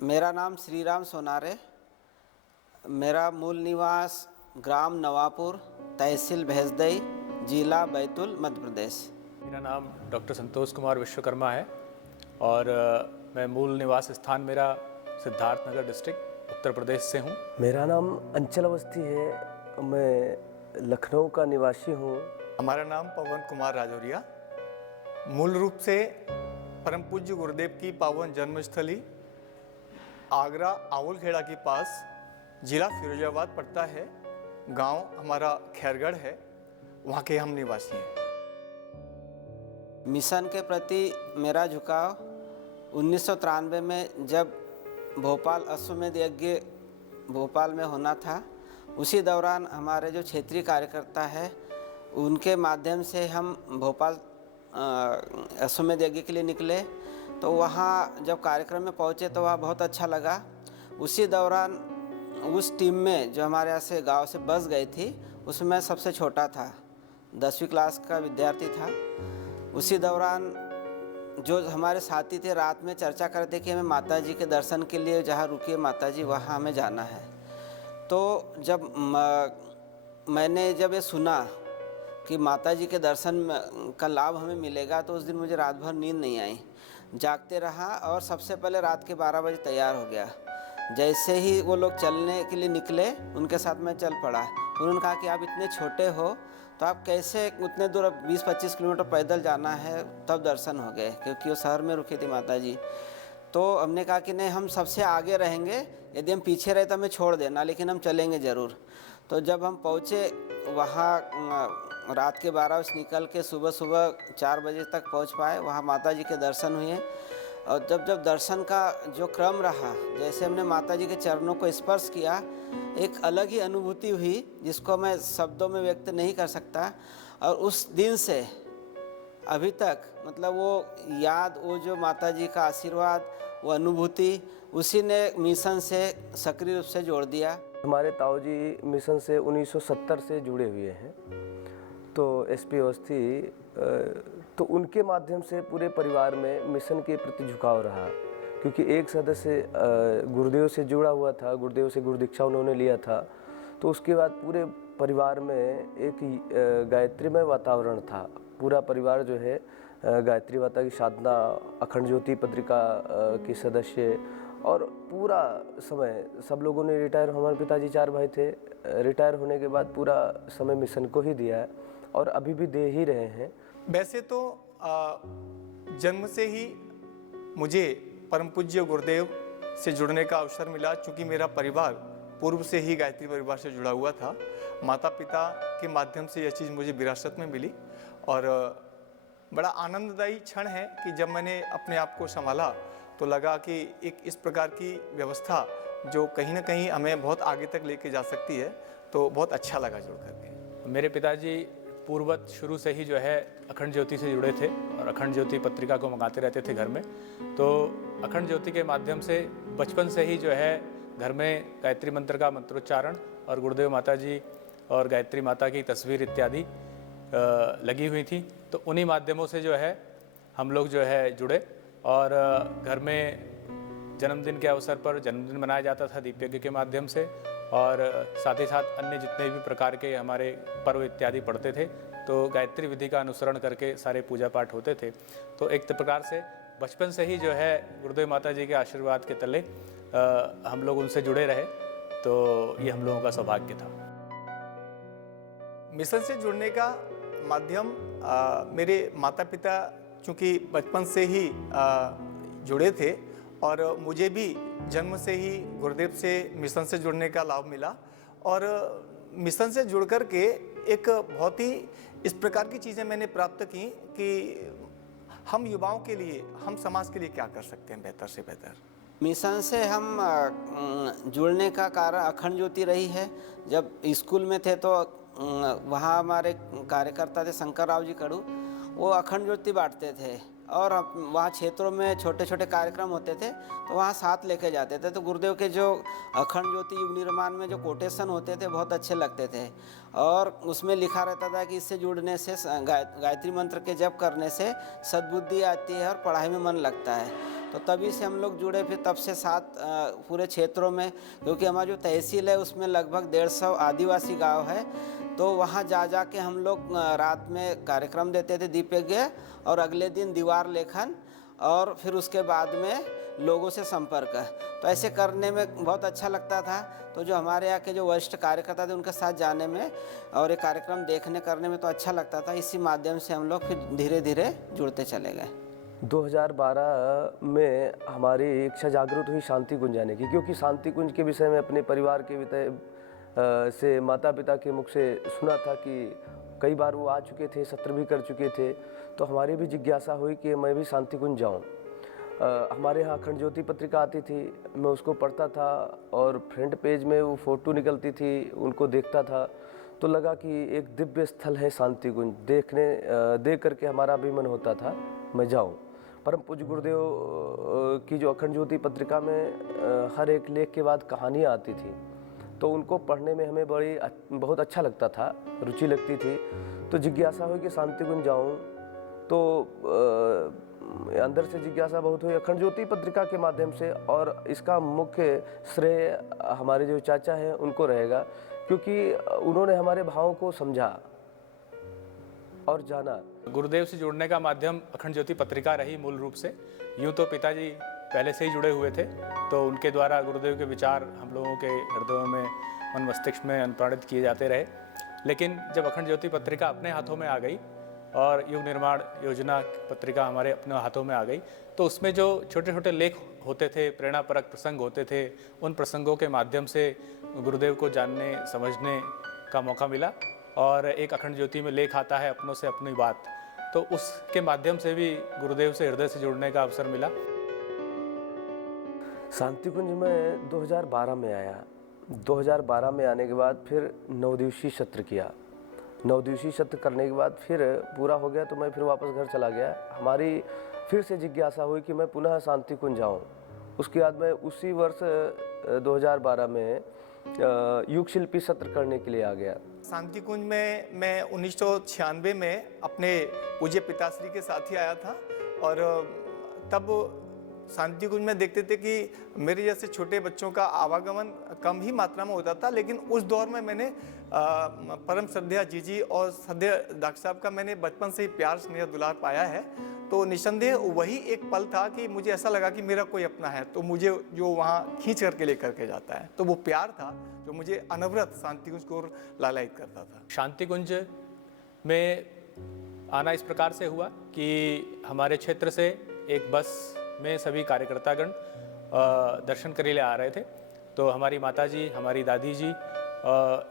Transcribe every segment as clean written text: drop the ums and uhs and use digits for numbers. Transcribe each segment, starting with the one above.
मेरा नाम श्री राम सोनारे। मेरा मूल निवास ग्राम नवापुर, तहसील भैंसदई, जिला बैतूल, मध्य प्रदेश। मेरा नाम डॉक्टर संतोष कुमार विश्वकर्मा है और मैं मूल निवास स्थान मेरा सिद्धार्थनगर डिस्ट्रिक्ट उत्तर प्रदेश से हूँ। मेरा नाम अंचल अवस्थी है, मैं लखनऊ का निवासी हूँ। हमारा नाम पवन कुमार राजौरिया। मूल रूप से परम पूज्य गुरुदेव की पावन जन्मस्थली आगरा आवलखेड़ा के पास जिला फिरोजाबाद पड़ता है। गांव हमारा खैरगढ़ है, वहाँ के हम निवासी हैं। मिशन के प्रति मेरा झुकाव 1993 में जब भोपाल अश्वमेध यज्ञ भोपाल में होना था, उसी दौरान हमारे जो क्षेत्रीय कार्यकर्ता है उनके माध्यम से हम भोपाल अश्वमेध यज्ञ के लिए निकले। तो वहाँ जब कार्यक्रम में पहुँचे तो वहाँ बहुत अच्छा लगा। उसी दौरान उस टीम में जो हमारे यहाँ से गांव से बस गई थी, उसमें मैं सबसे छोटा था, 10वीं क्लास का विद्यार्थी था। उसी दौरान जो हमारे साथी थे रात में चर्चा करते कि हमें माता जी के दर्शन के लिए जहाँ रुकी है माता जी, वहाँ हमें जाना है। तो जब मैंने जब ये सुना कि माता जी के दर्शन का लाभ हमें मिलेगा, तो उस दिन मुझे रात भर नींद नहीं आई, जागते रहा और सबसे पहले रात के 12 बजे तैयार हो गया। जैसे ही वो लोग चलने के लिए निकले, उनके साथ मैं चल पड़ा। उन्होंने कहा कि आप इतने छोटे हो तो आप कैसे उतने दूर 20-25 किलोमीटर पैदल जाना है, तब दर्शन हो गए, क्योंकि वो शहर में रुकी थी माता जी। तो हमने कहा कि नहीं, हम सबसे आगे रहेंगे, यदि हम पीछे रहे तो हमें छोड़ देना, लेकिन हम चलेंगे ज़रूर। तो जब हम पहुँचे वहाँ रात के 12 बजे निकल के सुबह 4 बजे तक पहुँच पाए। वहाँ माता जी के दर्शन हुए और जब दर्शन का जो क्रम रहा, जैसे हमने माता जी के चरणों को स्पर्श किया, एक अलग ही अनुभूति हुई जिसको मैं शब्दों में व्यक्त नहीं कर सकता। और उस दिन से अभी तक मतलब वो याद, वो जो माता जी का आशीर्वाद, वो अनुभूति, उसी ने मिशन से सक्रिय रूप से जोड़ दिया। हमारे ताऊ जी मिशन से 1970 से जुड़े हुए हैं। तो एसपी अवस्थी, तो उनके माध्यम से पूरे परिवार में मिशन के प्रति झुकाव रहा, क्योंकि एक सदस्य गुरुदेव से जुड़ा हुआ था, गुरुदेव से गुरु दीक्षा उन्होंने लिया था। तो उसके बाद पूरे परिवार में एक गायत्रीमय वातावरण था। पूरा परिवार जो है गायत्री माता की साधना, अखंड ज्योति पत्रिका के सदस्य, और पूरा समय सब लोगों ने रिटायर, हमारे पिताजी 4 भाई थे, रिटायर होने के बाद पूरा समय मिशन को ही दिया है और अभी भी दे ही रहे हैं। वैसे तो जन्म से ही मुझे परम पूज्य गुरुदेव से जुड़ने का अवसर मिला, चूँकि मेरा परिवार पूर्व से ही गायत्री परिवार से जुड़ा हुआ था। माता पिता के माध्यम से यह चीज़ मुझे विरासत में मिली और बड़ा आनंददायी क्षण है कि जब मैंने अपने आप को संभाला तो लगा कि एक इस प्रकार की व्यवस्था जो कहीं ना कहीं हमें बहुत आगे तक लेके जा सकती है, तो बहुत अच्छा लगा जुड़ करके। मेरे पिताजी पूर्वत शुरू से ही जो है अखंड ज्योति से जुड़े थे और अखंड ज्योति पत्रिका को मंगाते रहते थे घर में। तो अखंड ज्योति के माध्यम से बचपन से ही जो है घर में गायत्री मंत्र का मंत्रोच्चारण और गुरुदेव माता जी और गायत्री माता की तस्वीर इत्यादि लगी हुई थी। तो उन्हीं माध्यमों से जो है हम लोग जो है जुड़े और घर में जन्मदिन के अवसर पर जन्मदिन मनाया जाता था दीप यज्ञ के माध्यम से, और साथ ही साथ अन्य जितने भी प्रकार के हमारे पर्व इत्यादि पड़ते थे तो गायत्री विधि का अनुसरण करके सारे पूजा पाठ होते थे। तो एक प्रकार से बचपन से ही जो है गुरुदेव माता जी के आशीर्वाद के तले हम लोग उनसे जुड़े रहे, तो ये हम लोगों का सौभाग्य था। मिशन से जुड़ने का माध्यम मेरे माता पिता चूँकि बचपन से ही जुड़े थे और मुझे भी जन्म से ही गुरुदेव से मिशन से जुड़ने का लाभ मिला। और मिशन से जुड़ कर के एक बहुत ही इस प्रकार की चीज़ें मैंने प्राप्त की कि हम युवाओं के लिए, हम समाज के लिए क्या कर सकते हैं बेहतर से बेहतर। मिशन से हम जुड़ने का कारण अखंड ज्योति रही है। जब स्कूल में थे तो वहाँ हमारे कार्यकर्ता थे शंकर राव जी कड़ू, वो अखंड ज्योति बांटते थे और वहाँ क्षेत्रों में छोटे छोटे कार्यक्रम होते थे तो वहाँ साथ लेके जाते थे। तो गुरुदेव के जो अखंड ज्योति युग निर्माण में जो कोटेशन होते थे बहुत अच्छे लगते थे और उसमें लिखा रहता था कि इससे जुड़ने से गायत्री मंत्र के जप करने से सद्बुद्धि आती है और पढ़ाई में मन लगता है। तो तभी से हम लोग जुड़े। फिर तब से साथ पूरे क्षेत्रों में, क्योंकि हमारा जो तहसील है उसमें लगभग 150 आदिवासी गांव है, तो वहाँ जा जा के हम लोग रात में कार्यक्रम देते थे, दीप यज्ञ, और अगले दिन दीवार लेखन, और फिर उसके बाद में लोगों से संपर्क। तो ऐसे करने में बहुत अच्छा लगता था। तो जो हमारे यहाँ के जो वरिष्ठ कार्यकर्ता थे उनके साथ जाने में और ये कार्यक्रम देखने करने में तो अच्छा लगता था। इसी माध्यम से हम लोग फिर धीरे धीरे जुड़ते चले गए। 2012 में हमारी इच्छा जागृत हुई शांति कुंज जाने की, क्योंकि शांति कुंज के विषय में अपने परिवार के से माता पिता के मुख से सुना था कि कई बार वो आ चुके थे, सत्र भी कर चुके थे। तो हमारी भी जिज्ञासा हुई कि मैं भी शांति कुंज जाऊँ। हमारे यहाँ अखंड ज्योति पत्रिका आती थी, मैं उसको पढ़ता था और फ्रंट पेज में वो फ़ोटो निकलती थी, उनको देखता था तो लगा कि एक दिव्य स्थल है शांति कुंज। देख करके हमारा भी मन होता था मैं जाऊँ। परम पूज्य गुरुदेव की जो अखंड ज्योति पत्रिका में हर एक लेख के बाद कहानियाँ आती थी, तो उनको पढ़ने में हमें बहुत अच्छा लगता था, रुचि लगती थी। तो जिज्ञासा हुई कि शांति कुंज जाऊँ। तो अंदर से जिज्ञासा बहुत हुई अखंड ज्योति पत्रिका के माध्यम से, और इसका मुख्य श्रेय हमारे जो चाचा हैं उनको रहेगा, क्योंकि उन्होंने हमारे भावों को समझा और जाना। गुरुदेव से जुड़ने का माध्यम अखंड ज्योति पत्रिका रही मूल रूप से। यूँ तो पिताजी पहले से ही जुड़े हुए थे, तो उनके द्वारा गुरुदेव के विचार हम लोगों के हृदयों में, मन मस्तिष्क में अनुप्राणित किए जाते रहे। लेकिन जब अखंड ज्योति पत्रिका अपने हाथों में आ गई और युग निर्माण योजना पत्रिका हमारे अपने हाथों में आ गई, तो उसमें जो छोटे छोटे लेख होते थे, प्रेरणापरक प्रसंग होते थे, उन प्रसंगों के माध्यम से गुरुदेव को जानने समझने का मौका मिला। और एक अखंड ज्योति में लेख आता है अपनों से अपनी बात, तो उसके माध्यम से भी गुरुदेव से हृदय से जुड़ने का अवसर मिला। शांति कुंज में 2012 में आया। 2012 में आने के बाद फिर 9 दिवसीय सत्र किया। 9 दिवसीय सत्र करने के बाद फिर पूरा हो गया तो मैं फिर वापस घर चला गया। हमारी फिर से जिज्ञासा हुई कि मैं पुनः शांति कुंज जाऊँ। उसके बाद मैं उसी वर्ष 2012 में युग शिल्पी सत्र करने के लिए आ गया। शांति कुंज में मैं 1996 में अपने पूज्य पिताश्री के साथ ही आया था, और तब शांति कुंज में देखते थे कि मेरे जैसे छोटे बच्चों का आवागमन कम ही मात्रा में होता था। लेकिन उस दौर में मैंने परम श्रद्धेय जीजी और श्रद्धेय डॉक्टर साहब का मैंने बचपन से ही प्यार स्नेह दुलार पाया है। तो निस्संदेह वही एक पल था कि मुझे ऐसा लगा कि मेरा कोई अपना है, तो मुझे जो वहाँ खींच करके लेकर के जाता है, तो वो प्यार था जो मुझे अनवरत शांति कुंज को लालायित करता था। शांति कुंज में आना इस प्रकार से हुआ कि हमारे क्षेत्र से एक बस में सभी कार्यकर्तागण दर्शन के लिए आ रहे थे। तो हमारी माताजी, हमारी दादी जी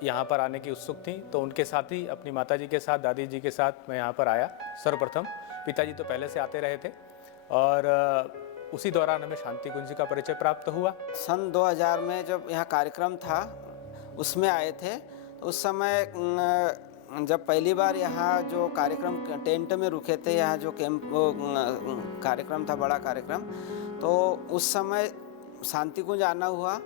यहाँ पर आने की उत्सुक थी, तो उनके साथ ही अपनी माताजी के साथ, दादी जी के साथ मैं यहाँ पर आया सर्वप्रथम। पिताजी तो पहले से आते रहे थे, और उसी दौरान हमें शांति कुंज का परिचय प्राप्त हुआ। सन 2000 में जब यहाँ कार्यक्रम था उसमें आए थे। उस समय जब पहली बार यहाँ जो कार्यक्रम टेंट में रुके थे, यहाँ जो कैंप कार्यक्रम था, बड़ा कार्यक्रम, तो उस समय शांति कुंज आना हुआ।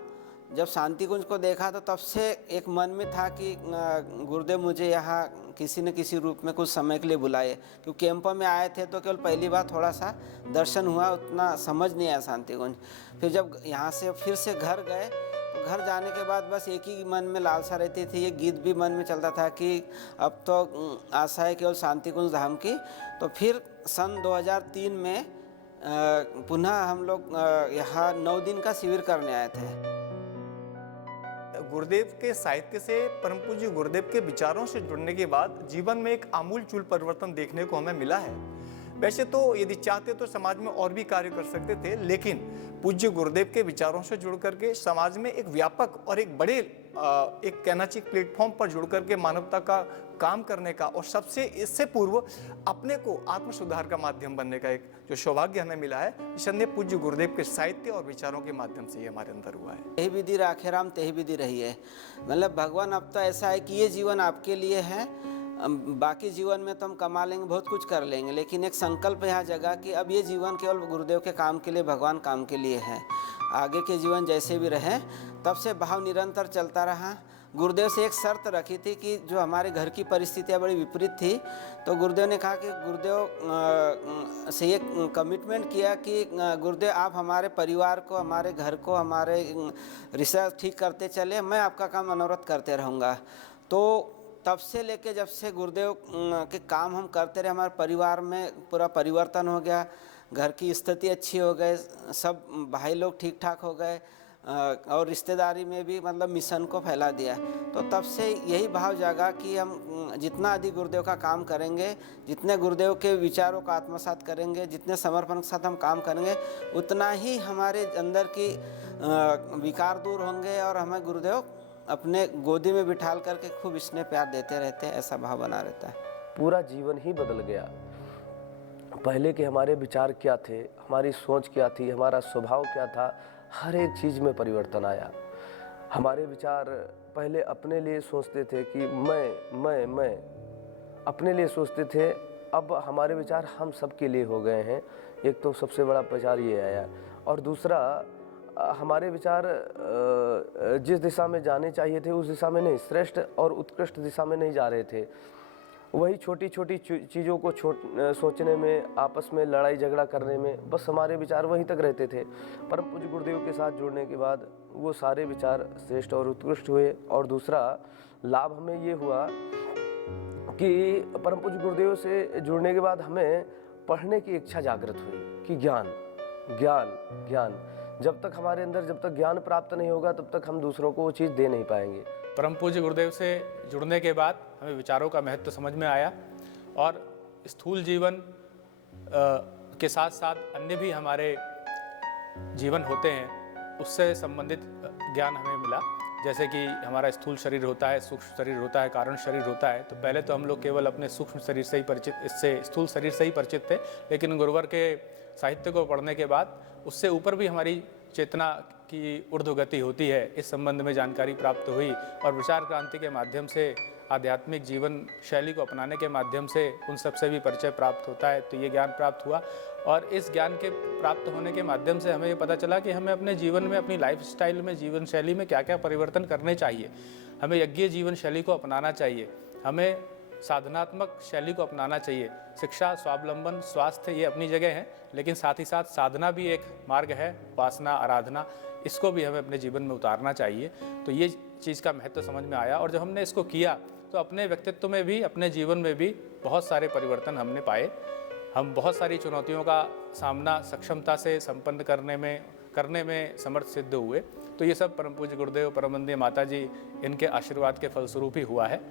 जब शांति कुंज को देखा तो तब से एक मन में था कि गुरुदेव मुझे यहाँ किसी न किसी रूप में कुछ समय के लिए बुलाए, क्योंकि कैंप में आए थे तो केवल पहली बार थोड़ा सा दर्शन हुआ, उतना समझ नहीं आया शांति कुंज। फिर जब यहाँ से फिर से घर गए तो घर जाने के बाद बस एक ही मन में लालसा रहती थी, ये गीत भी मन में चलता था कि अब तो आशा है केवल शांति कुंज धाम की। तो फिर सन 2003 में पुनः हम लोग यहाँ 9 दिन का शिविर करने आए थे। गुरुदेव के साहित्य से, परम पूज्य गुरुदेव के विचारों से जुड़ने के बाद जीवन में एक आमूल-चूल परिवर्तन देखने को हमें मिला है। वैसे तो यदि चाहते तो समाज में और भी कार्य कर सकते थे, लेकिन पूज्य गुरुदेव के विचारों से जुड़ करके समाज में एक व्यापक और एक बड़े एक कहना चाहिए प्लेटफॉर्म पर जुड़ करके मानवता का काम करने का, और सबसे इससे पूर्व अपने को आत्म सुधार का माध्यम बनने का एक जो सौभाग्य हमें मिला है, निसंदेह पूज्य गुरुदेव के साहित्य और विचारों के माध्यम से ये हमारे अंदर हुआ है। यही विधि राखे राम तेही विधि रही है। मतलब भगवान अब तो ऐसा है कि ये जीवन आपके लिए है, बाकी जीवन में तो हम कमा लेंगे, बहुत कुछ कर लेंगे, लेकिन एक संकल्प यहाँ जगह कि अब ये जीवन केवल गुरुदेव के काम के लिए, भगवान काम के लिए है। आगे के जीवन जैसे भी रहे, तब से भाव निरंतर चलता रहा। गुरुदेव से एक शर्त रखी थी कि जो हमारे घर की परिस्थितियाँ बड़ी विपरीत थी, तो गुरुदेव ने कहा कि गुरुदेव से ये कमिटमेंट किया कि गुरुदेव आप हमारे परिवार को, हमारे घर को, हमारे रिश्ता ठीक करते चले, मैं आपका काम अनवरत करते रहूँगा। तो तब से लेके जब से गुरुदेव के काम हम करते रहे, हमारे परिवार में पूरा परिवर्तन हो गया, घर की स्थिति अच्छी हो गई, सब भाई लोग ठीक ठाक हो गए और रिश्तेदारी में भी मतलब मिशन को फैला दिया। तो तब से यही भाव जागा कि हम जितना अधिक गुरुदेव का काम करेंगे, जितने गुरुदेव के विचारों को आत्मसात करेंगे, जितने समर्पण के साथ हम काम करेंगे, उतना ही हमारे अंदर की विकार दूर होंगे और हमें गुरुदेव अपने गोदी में बिठाल करके खूब स्नेह प्यार देते रहते हैं, ऐसा भाव बना रहता है। पूरा जीवन ही बदल गया। पहले के हमारे विचार क्या थे, हमारी सोच क्या थी, हमारा स्वभाव क्या था, हर एक चीज़ में परिवर्तन आया। हमारे विचार पहले अपने लिए सोचते थे कि मैं अपने लिए सोचते थे, अब हमारे विचार हम सब के लिए हो गए हैं। एक तो सबसे बड़ा विचार ये आया, और दूसरा हमारे विचार जिस दिशा में जाने चाहिए थे उस दिशा में नहीं, श्रेष्ठ और उत्कृष्ट दिशा में नहीं जा रहे थे। वही छोटी छोटी चीज़ों को सोचने में, आपस में लड़ाई झगड़ा करने में, बस हमारे विचार वहीं तक रहते थे। परम पूज्य गुरुदेव के साथ जुड़ने के बाद वो सारे विचार श्रेष्ठ और उत्कृष्ट हुए। और दूसरा लाभ हमें ये हुआ कि परम पूज्य गुरुदेव से जुड़ने के बाद हमें पढ़ने की इच्छा जागृत हुई कि ज्ञान ज्ञान ज्ञान। जब तक हमारे अंदर जब तक ज्ञान प्राप्त नहीं होगा तब तक हम दूसरों को वो चीज़ दे नहीं पाएंगे। परम पूज्य गुरुदेव से जुड़ने के बाद हमें विचारों का महत्व समझ में आया, और स्थूल जीवन के साथ साथ अन्य भी हमारे जीवन होते हैं, उससे संबंधित ज्ञान हमें मिला। जैसे कि हमारा स्थूल शरीर होता है, सूक्ष्म शरीर होता है, कारण शरीर होता है। तो पहले तो हम लोग केवल अपने सूक्ष्म शरीर से ही परिचित, इससे स्थूल शरीर से ही परिचित थे, लेकिन गुरुवर के साहित्य को पढ़ने के बाद उससे ऊपर भी हमारी चेतना की ऊर्ध्वगति होती है, इस संबंध में जानकारी प्राप्त हुई। और विचार क्रांति के माध्यम से, आध्यात्मिक जीवन शैली को अपनाने के माध्यम से उन सब से भी परिचय प्राप्त होता है। तो ये ज्ञान प्राप्त हुआ, और इस ज्ञान के प्राप्त होने के माध्यम से हमें ये पता चला कि हमें अपने जीवन में, अपनी लाइफ स्टाइल में, जीवन शैली में क्या क्या परिवर्तन करने चाहिए। हमें यज्ञीय जीवन शैली को अपनाना चाहिए, हमें साधनात्मक शैली को अपनाना चाहिए। शिक्षा, स्वावलंबन, स्वास्थ्य ये अपनी जगह है, लेकिन साथ ही साथ साधना भी एक मार्ग है, उपासना, आराधना, इसको भी हमें अपने जीवन में उतारना चाहिए। तो ये चीज़ का महत्व समझ में आया, और जब हमने इसको किया तो अपने व्यक्तित्व में भी, अपने जीवन में भी बहुत सारे परिवर्तन हमने पाए। हम बहुत सारी चुनौतियों का सामना सक्षमता से संपन्न करने में समर्थ सिद्ध हुए। तो ये सब परम पूज्य गुरुदेव, परमवंदनीय माता जी, इनके आशीर्वाद के फलस्वरूप ही हुआ है।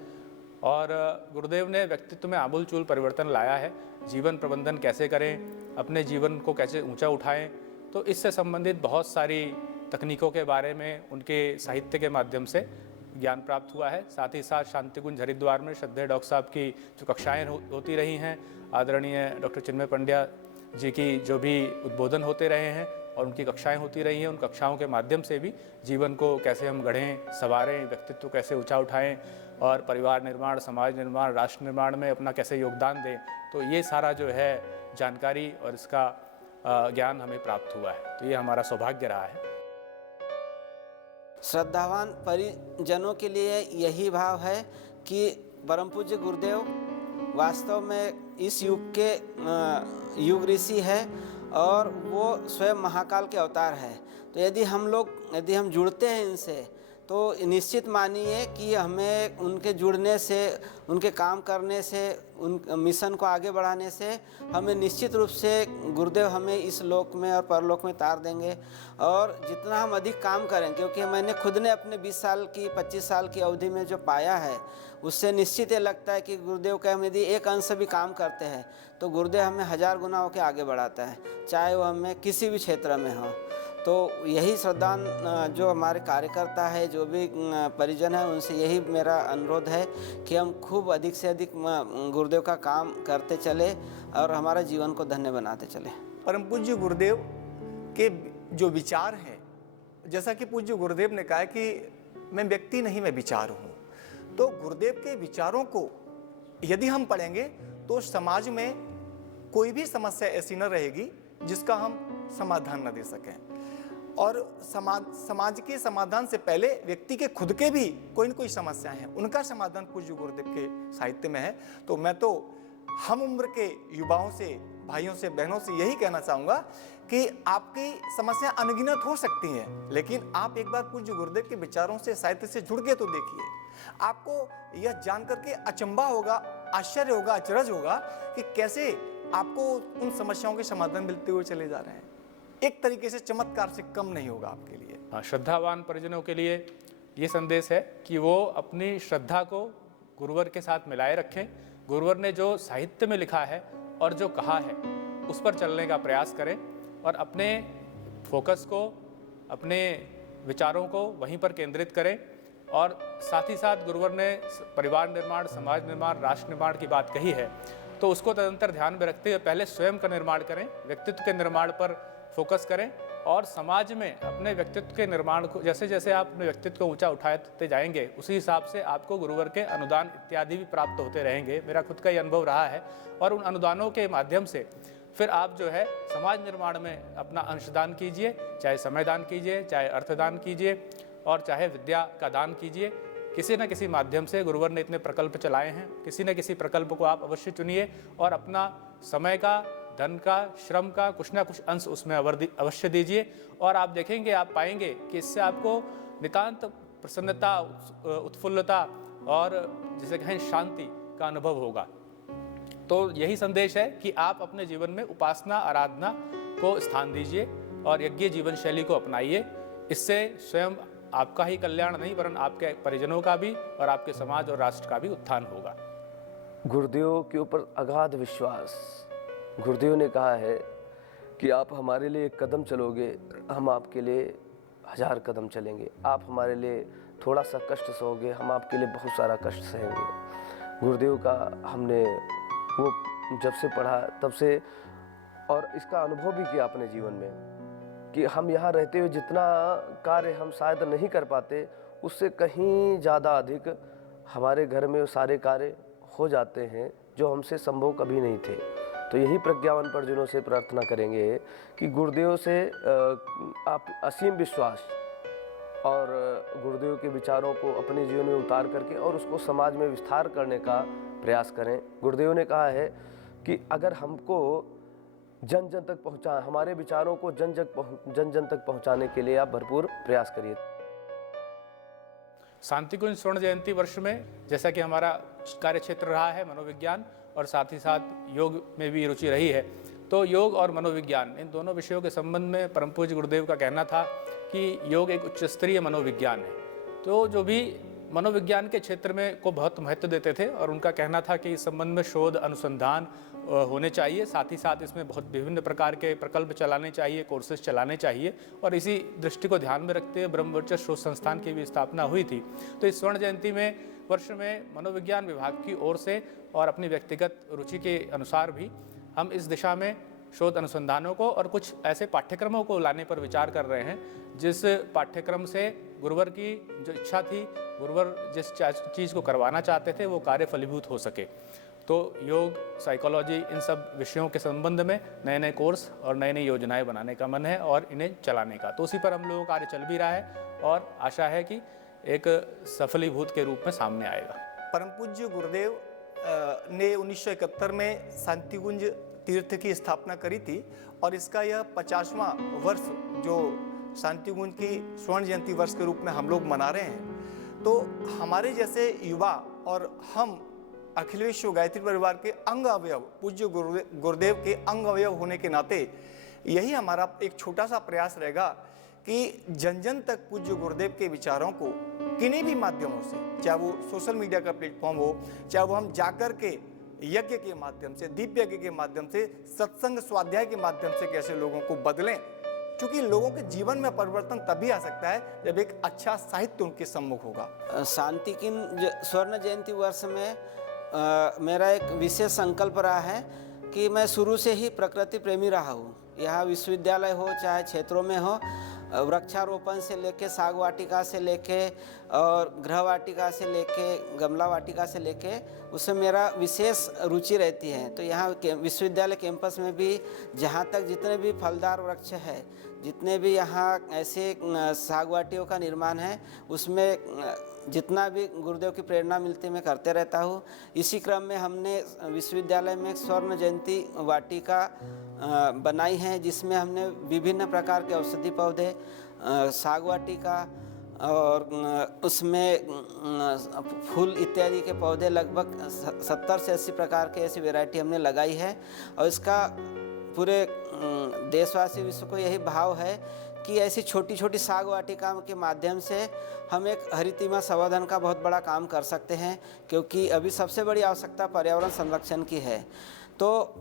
और गुरुदेव ने व्यक्तित्व में आमूलचूल परिवर्तन लाया है। जीवन प्रबंधन कैसे करें, अपने जीवन को कैसे ऊंचा उठाएं, तो इससे संबंधित बहुत सारी तकनीकों के बारे में उनके साहित्य के माध्यम से ज्ञान प्राप्त हुआ है। साथ ही साथ शांतिकुंज हरिद्वार में श्रद्धेय डॉक्टर साहब की जो कक्षाएँ होती रही हैं, आदरणीय डॉक्टर चिन्मय पंड्या जी की जो भी उद्बोधन होते रहे हैं और उनकी कक्षाएं होती रही हैं, उन कक्षाओं के माध्यम से भी जीवन को कैसे हम गढ़ें, संवारें, व्यक्तित्व कैसे ऊंचा उठाएं और परिवार निर्माण, समाज निर्माण, राष्ट्र निर्माण में अपना कैसे योगदान दें, तो ये सारा जो है जानकारी और इसका ज्ञान हमें प्राप्त हुआ है। तो ये हमारा सौभाग्य रहा है। श्रद्धावान परिजनों के लिए यही भाव है कि परम पूज्य गुरुदेव वास्तव में इस युग के युग ऋषि है और वो स्वयं महाकाल के अवतार है। तो यदि हम जुड़ते हैं इनसे, तो निश्चित मानिए कि हमें उनके जुड़ने से, उनके काम करने से, उन मिशन को आगे बढ़ाने से हमें निश्चित रूप से गुरुदेव हमें इस लोक में और परलोक में तार देंगे। और जितना हम अधिक काम करें, क्योंकि मैंने खुद ने अपने 20 साल की 25 साल की अवधि में जो पाया है, उससे निश्चित ये लगता है कि गुरुदेव का हम यदि एक अंश भी काम करते हैं तो गुरुदेव हमें 1000 गुना होकर आगे बढ़ाता है, चाहे वो हमें किसी भी क्षेत्र में हो। तो यही श्रद्धान जो हमारे कार्यकर्ता है, जो भी परिजन है, उनसे यही मेरा अनुरोध है कि हम खूब अधिक से अधिक गुरुदेव का काम करते चले और हमारा जीवन को धन्य बनाते चले। परम पूज्य गुरुदेव के जो विचार हैं, जैसा कि पूज्य गुरुदेव ने कहा कि मैं व्यक्ति नहीं, मैं विचार हूँ। तो गुरुदेव के विचारों को यदि हम पढ़ेंगे तो समाज में कोई भी समस्या ऐसी न रहेगी जिसका हम समाधान न दे सकें। और समाज के समाधान से पहले व्यक्ति के खुद के भी कोई न कोई समस्याएं हैं, उनका समाधान पूज्य गुरुदेव के साहित्य में है। तो मैं तो हम उम्र के युवाओं से, भाइयों से, बहनों से यही कहना चाहूँगा कि आपकी समस्या अनगिनत हो सकती हैं, लेकिन आप एक बार पूज्य गुरुदेव के विचारों से, साहित्य से जुड़ के तो देखिए। आपको यह जान करके अचंभा होगा, आश्चर्य होगा, अचरज होगा कि कैसे आपको उन समस्याओं के समाधान मिलते हुए चले जा रहे हैं। एक तरीके से चमत्कार से कम नहीं होगा आपके लिए। श्रद्धावान परिजनों के लिए ये संदेश है कि वो अपनी श्रद्धा को गुरुवर के साथ मिलाए रखें। गुरुवर ने जो साहित्य में लिखा है और जो कहा है उस पर चलने का प्रयास करें और अपने फोकस को, अपने विचारों को वहीं पर केंद्रित करें। और साथ ही साथ गुरुवर ने परिवार निर्माण, समाज निर्माण, राष्ट्र निर्माण की बात कही है, तो उसको तदंतर ध्यान में रखते हुए पहले स्वयं का निर्माण करें, व्यक्तित्व के निर्माण पर फोकस करें और समाज में अपने व्यक्तित्व के निर्माण को, जैसे जैसे आप अपने व्यक्तित्व को ऊंचा उठाते जाएंगे उसी हिसाब से आपको गुरुवर के अनुदान इत्यादि भी प्राप्त होते रहेंगे। मेरा खुद का ये अनुभव रहा है और उन अनुदानों के माध्यम से फिर आप जो है समाज निर्माण में अपना अंशदान कीजिए, चाहे समय दान कीजिए, चाहे अर्थदान कीजिए और चाहे विद्या का दान कीजिए। किसी न किसी माध्यम से गुरुवर ने इतने प्रकल्प चलाए हैं, किसी न किसी प्रकल्प को आप अवश्य चुनिए और अपना समय का, धन का, श्रम का कुछ ना कुछ अंश उसमें अवश्य दीजिए और आप देखेंगे, आप पाएंगे कि इससे आपको नितांत प्रसन्नता, उत्फुल्लता और जिसे कहें शांति का अनुभव होगा। तो यही संदेश है कि आप अपने जीवन में उपासना, आराधना को स्थान दीजिए और यज्ञ जीवन शैली को अपनाइए। इससे स्वयं आपका ही कल्याण नहीं वरन आपके परिजनों का भी और आपके समाज और राष्ट्र का भी उत्थान होगा। गुरुदेव के ऊपर अगाध विश्वास। गुरुदेव ने कहा है कि आप हमारे लिए एक कदम चलोगे, हम आपके लिए 1000 कदम चलेंगे। आप हमारे लिए थोड़ा सा कष्ट सहोगे, हम आपके लिए बहुत सारा कष्ट सहेंगे। गुरुदेव का हमने वो जब से पढ़ा तब से और इसका अनुभव भी किया अपने जीवन में कि हम यहाँ रहते हुए जितना कार्य हम शायद नहीं कर पाते, उससे कहीं ज़्यादा अधिक हमारे घर में वो सारे कार्य हो जाते हैं जो हमसे संभव कभी नहीं थे। तो यही प्रज्ञावान परिजनों से प्रार्थना करेंगे कि गुरुदेव से आप असीम विश्वास और गुरुदेव के विचारों को अपने जीवन में उतार करके और उसको समाज में विस्तार करने का प्रयास करें। गुरुदेव ने कहा है कि अगर हमको जन जन तक पहुँचा, हमारे विचारों को जन जन तक पहुँचाने के लिए आप भरपूर प्रयास करिए। शांतिकुंज स्वर्ण जयंती वर्ष में जैसा कि हमारा कार्य क्षेत्र रहा है मनोविज्ञान और साथ ही साथ योग में भी रुचि रही है, तो योग और मनोविज्ञान इन दोनों विषयों के संबंध में परम पूज्य गुरुदेव का कहना था कि योग एक उच्च स्तरीय मनोविज्ञान है। तो जो भी मनोविज्ञान के क्षेत्र में को बहुत महत्व देते थे और उनका कहना था कि इस संबंध में शोध अनुसंधान होने चाहिए, साथ ही साथ इसमें बहुत विभिन्न प्रकार के प्रकल्प चलाने चाहिए, कोर्सेज चलाने चाहिए और इसी दृष्टि को ध्यान में रखते हुए ब्रह्मवर्चस्व शोध संस्थान की भी स्थापना हुई थी। तो इस स्वर्ण जयंती में वर्ष में मनोविज्ञान विभाग की ओर से और अपनी व्यक्तिगत रुचि के अनुसार भी हम इस दिशा में शोध अनुसंधानों को और कुछ ऐसे पाठ्यक्रमों को लाने पर विचार कर रहे हैं जिस पाठ्यक्रम से गुरुवर की जो इच्छा थी, गुरुवर जिस चीज़ को करवाना चाहते थे वो कार्य फलीभूत हो सके। तो योग, साइकोलॉजी, इन सब विषयों के संबंध में नए नए कोर्स और नई नई योजनाएं बनाने का मन है और इन्हें चलाने का। तो उसी पर हम लोगों का कार्य चल भी रहा है और आशा है कि एक सफलीभूत के रूप में सामने आएगा। परम पूज्य गुरुदेव ने 1971 में शांतिकुंज तीर्थ की स्थापना करी थी और इसका यह 50वां वर्ष जो शांतिकुंज की स्वर्ण जयंती वर्ष के रूप में हम लोग मना रहे हैं। तो हमारे जैसे युवा और हम अखिल विश्व गायत्री परिवार के अंग अवयव, पूज्य गुरुदेव के अंग अवयव होने के नाते यही हमारा एक छोटा सा प्रयास रहेगा कि जन जन तक पूज्य गुरुदेव के विचारों को किन्हीं भी माध्यमों से, चाहे वो सोशल मीडिया का प्लेटफॉर्म हो, चाहे वो हम जाकर के यज्ञ के माध्यम से, दीप यज्ञ के माध्यम से, सत्संग स्वाध्याय के माध्यम से कैसे लोगों को बदलें। क्योंकि लोगों के जीवन में परिवर्तन तभी आ सकता है जब एक अच्छा साहित्य उनके सम्मुख होगा। शांतिकुंज स्वर्ण जयंती वर्ष में मेरा एक विशेष संकल्प रहा है कि मैं शुरू से ही प्रकृति प्रेमी रहा हूँ। यहाँ विश्वविद्यालय हो चाहे क्षेत्रों में हो, वृक्षारोपण से लेके, साग वाटिका से लेके और गृह वाटिका से लेके गमला वाटिका से लेके उसमें मेरा विशेष रुचि रहती है। तो यहाँ विश्वविद्यालय कैंपस में भी जहाँ तक जितने भी फलदार वृक्ष है, जितने भी यहाँ ऐसे सागवाटियों का निर्माण है, उसमें जितना भी गुरुदेव की प्रेरणा मिलती है मैं करते रहता हूँ। इसी क्रम में हमने विश्वविद्यालय में एक स्वर्ण जयंती वाटिका बनाई है, जिसमें हमने विभिन्न प्रकार के औषधि पौधे, साग वाटिका और उसमें फूल इत्यादि के पौधे लगभग 70 से 80 प्रकार के ऐसी वैरायटी हमने लगाई है। और इसका पूरे देशवासी विश्व को यही भाव है कि ऐसी छोटी छोटी साग वाटिका के माध्यम से हम एक हरितिमा संवर्धन का बहुत बड़ा काम कर सकते हैं, क्योंकि अभी सबसे बड़ी आवश्यकता पर्यावरण संरक्षण की है। तो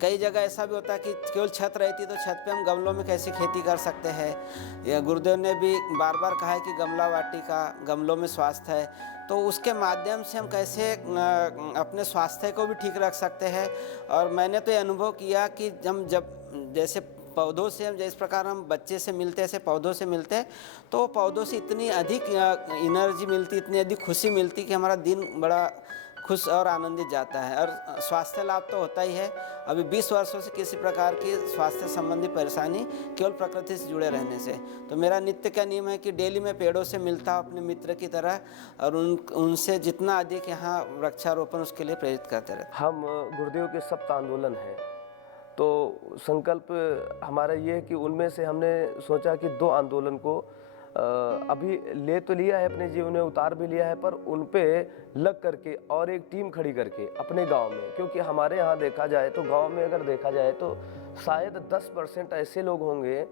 कई जगह ऐसा भी होता है कि केवल छत रहती तो छत पे हम गमलों में कैसी खेती कर सकते हैं। या गुरुदेव ने भी बार बार कहा है कि गमला वाटिका, गमलों में स्वास्थ्य है, तो उसके माध्यम से हम कैसे अपने स्वास्थ्य को भी ठीक रख सकते हैं। और मैंने तो ये अनुभव किया कि जब जैसे पौधों से हम जिस प्रकार हम बच्चे से मिलते ऐसे पौधों से मिलते हैं, तो पौधों से इतनी अधिक एनर्जी मिलती, इतनी अधिक खुशी मिलती कि हमारा दिन बड़ा खुश और आनंदित जाता है। और स्वास्थ्य लाभ तो होता ही है। अभी 20 वर्षों से किसी प्रकार की स्वास्थ्य संबंधी परेशानी केवल प्रकृति से जुड़े रहने से। तो मेरा नित्य का नियम है कि डेली मैं पेड़ों से मिलता हूँ अपने मित्र की तरह, और उनसे जितना अधिक यहाँ वृक्षारोपण उसके लिए प्रेरित करते रहते। हम गुरुदेव के सप्त आंदोलन हैं, तो संकल्प हमारा ये है कि उनमें से हमने सोचा कि 2 आंदोलन को अभी ले तो लिया है, अपने जीवन में उतार भी लिया है, पर उन पे लग करके और एक टीम खड़ी करके अपने गांव में, क्योंकि हमारे यहाँ देखा जाए तो गांव में अगर देखा जाए तो शायद 10% ऐसे लोग होंगे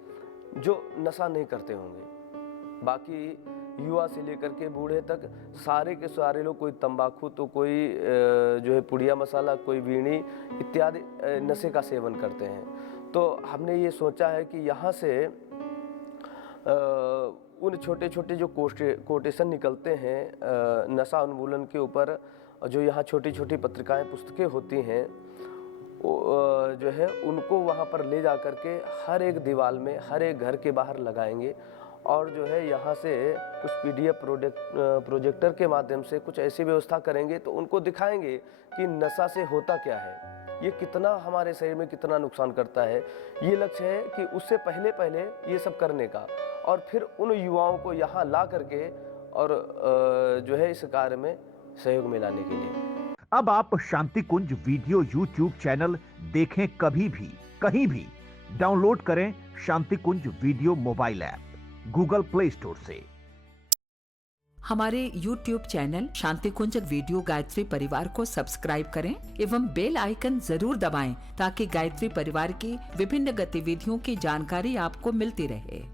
जो नशा नहीं करते होंगे। बाकी युवा से लेकर के बूढ़े तक सारे के सारे लोग, कोई तंबाकू तो कोई जो है पुड़िया मसाला, कोई बीड़ी इत्यादि नशे का सेवन करते हैं। तो हमने ये सोचा है कि यहाँ से उन छोटे छोटे जो कोटेशन निकलते हैं नशा उन्मूलन के ऊपर, जो यहाँ छोटी छोटी पत्रिकाएं पुस्तकें होती हैं, जो है उनको वहाँ पर ले जा कर के हर एक दीवार में, हर एक घर के बाहर लगाएंगे। और जो है यहाँ से कुछ PDF प्रोजेक्टर के माध्यम से कुछ ऐसी व्यवस्था करेंगे, तो उनको दिखाएंगे कि नशा से होता क्या है, ये कितना हमारे शरीर में कितना नुकसान करता है। ये लक्ष्य है कि उससे पहले ये सब करने का, और फिर उन युवाओं को यहाँ ला करके और जो है इस कार्य में सहयोग में लाने के लिए। अब आप Shanti Kunj video YouTube channel देखें कभी भी, कहीं भी। डाउनलोड करें Shanti Kunj video mobile app Google Play Store से। हमारे YouTube channel Shanti Kunj video Gayatri Parivar को सब्सक्राइब करें एवं बेल आइकन जरूर दबाएं, ताकि गायत्री परिवार की विभिन्न गतिविधियों की जानकारी आपको मिलती रहे।